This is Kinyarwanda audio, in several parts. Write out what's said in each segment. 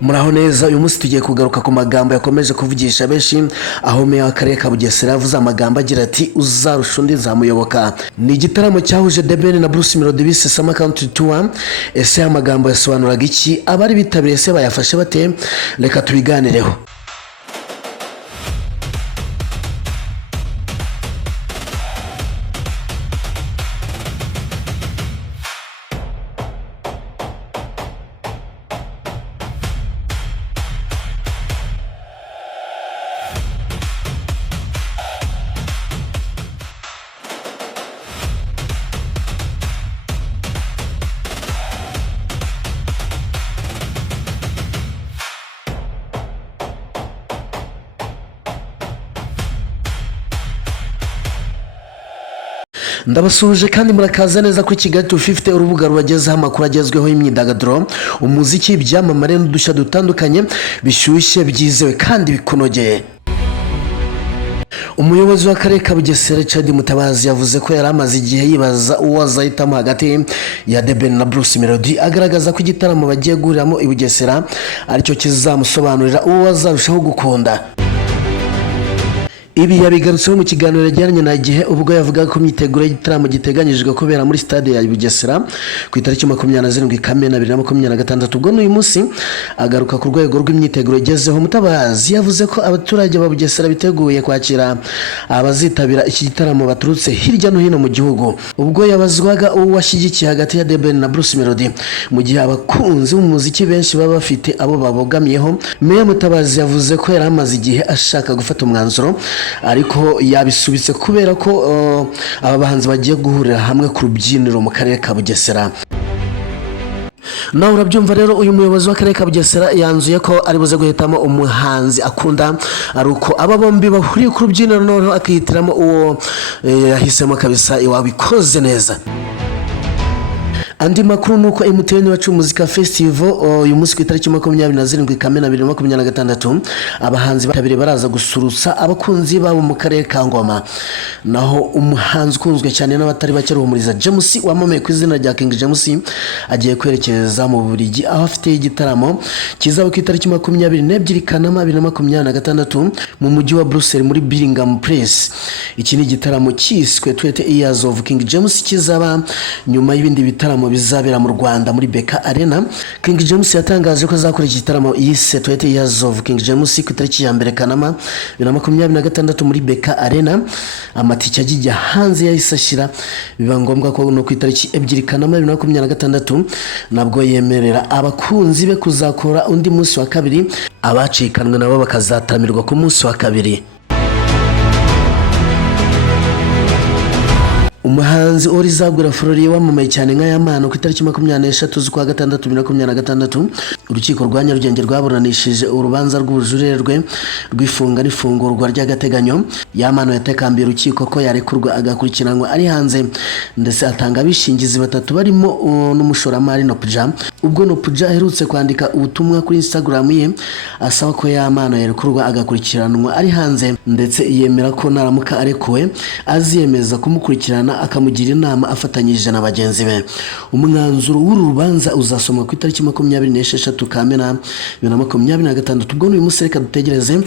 Muraho neza uyu munsi tugiye kugaruka ku magambo yakomeje kuvugisha benshi aho Meya w'akarere ka Bugesera yavuze amagambo agira ati uzarusha undi zamuyoboka. Ni igitaramo cyahuje na Bruce Melodie bise Summer Country Tour. Ese amagambo yasobanuraga iki? Abari bitabiriye se bayafashe bate? Reka tubiganireho. Ndabasuje kandi murakaza neza kuri Kigali 250 urubuga rubagezaho amakuru agezweho y'imyidagaduro, umuziki, ibyamamare n'udushya dutandukanye bishyushye byizewe kandi bikunogeye. Umuyobozi w'akarere ka Bugesera Mutabazi yavuze ko yari amaze igihe yibaza uwo azahitamo hagati ya na Bruce Melodie, agaragaza ko igitaramo bagiye guhuriramo i Bugesera aricyo kizamusobanurira uwo azarushaho gukunda. Ibi yabigarutseho mu kiganiro yajyanye na Igihe ubwo yavuga ko imyiteguro y'igitaramo giteganyijwe kubera muri stade ya Bugesera ku itariki 27 Kamena 2026. Ubwo n'uyu munsi agaruka ku rwego rw'imyiteguro igezeho. Mutabazi yavuze ko abaturage ba Bugesera biteguye kwakira abazitabira iki gitaramo baturutse hirya no hino mu gihugu. Ubwo yabazwaga uwo washyigikiye hagati ya na Bruce Melodie, mu gihe abakunzi b'umuziki benshi baba bafite abo babogamiyeho, Meya Mutabazi yavuze ko yari amaze igihe ashaka gufata umwanzuro ariko yabisubitse kubera ko aba bahanzi bagiye guhurira hamwe ku rubyiniro mu karere ka Bugesera. Nawe urabyumva rero, uyu muyobozi w'akarere ka Bugesera yanzuye ko ari buze guhitamo umuhanzi akunda, ari uko aba bombi bahuriye ku rubyiniro noneho akihitiramo uwo yahisemo kabisa wabikoze neza. Andi makuru nuko MTN wacu muzika festival uyu munsi ku itariki 27 Kamena 2026 abahanzi batabire baraza gusurutsa abakunzi babo mu karere ka Ngoma. Naho umuhanzi ukunzwe cyane n'abatari bake Ruhumuriza James wamamaye ku izina rya King James agiye kwerekeza mu Bubiligi aho afite igitaramo kizaba ku itariki 22 Kanama 2026 mu mujyi wa Brussels muri Birmingham Place. Iki ni igitaramo cyiswe 20 Years of King James kizaba nyuma y'ibindi bitaramo bizabera mu Rwanda muri Beka Arena. King James yatangaje ko azakora igitaramo yise 20 Years of King James ku itariki ya 1 Kanama 2026 muri Beka Arena. Amatike ajya hanze yayisashira, biba ngombwa ko no ku itariki 2 Kanama 2026 nabwo yemerera abakunzi be kuzakora undi munsi wa kabiri, abacikanwe nabo bakazatamirwa ku munsi wa kabiri. Umuhanzi Orizagura Flori wamamaye cyane nka Yamano ku itariki 23 z'ukwa gatandatu 2026 urukiko rwa Nyarugenge rwaburanishije urubanza rw'ubujurire rwe rw'ifunga n'ifungurwa ry'agateganyo. Yamano yatekambiye urukiko ko yarekurwa agakurikiranwa ari hanze, ndetse atanga abishingizi batatu barimo n'umushoramari Nopuja. Ubwo Nopuja aherutse kwandika ubutumwa kuri Instagram ye asaba ko Yamano yarekurwa agakurikiranwa ari hanze, ndetse yemera ko naramuka arekuwe aziyemeza kumukurikirana akamugira inama afatanyije na bagenzi be. Umwanzuro w'uru rubanza uzasomwa ku itariki 26 Kamena 2026. Ubwo n'uyu munsi reka dutegereze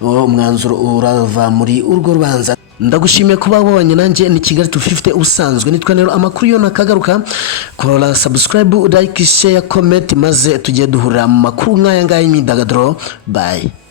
umwanzuro urava muri urwo rubanza. Ndagushimiye kuba wabanye nanjye ni Kigali 250 usanzwe. Nitwa rero amakuru yo nakagaruka. Kora subscribe, like, share, comment maze tugiye duhurira mu makuru nk'aya ngaya y'imyidagaduro. Bye.